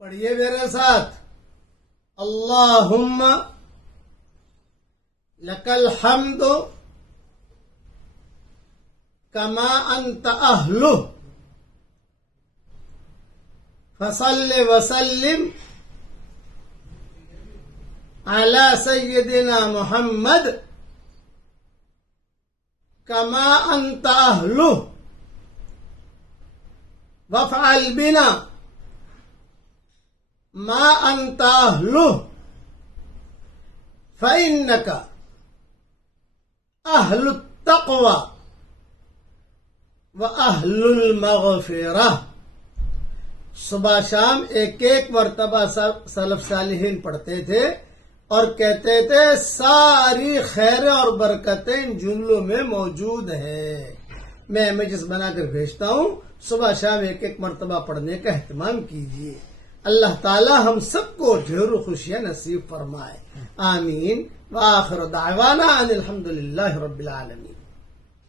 پڑھیے میرے ساتھ، اللہم لک الحمد کما انت اہلہ فصل وسلم علی سیدنا محمد کما انت اہلہ وافعل بنا ما انت اہلہ فإنک اہل التقوی وَأَهْلُ الْمَغْفِرَةِ۔ صبح شام ایک ایک مرتبہ سلف صالحین پڑھتے تھے اور کہتے تھے ساری خیر اور برکتیں ان جملوں میں موجود ہیں۔ میں امیجز بنا کر بھیجتا ہوں، صبح شام ایک ایک مرتبہ پڑھنے کا اہتمام کیجیے۔ اللہ تعالی ہم سب کو ڈھیر خوشیاں نصیب فرمائے، آمین۔ وآخر دعوانا ان الحمدللہ رب العالمین۔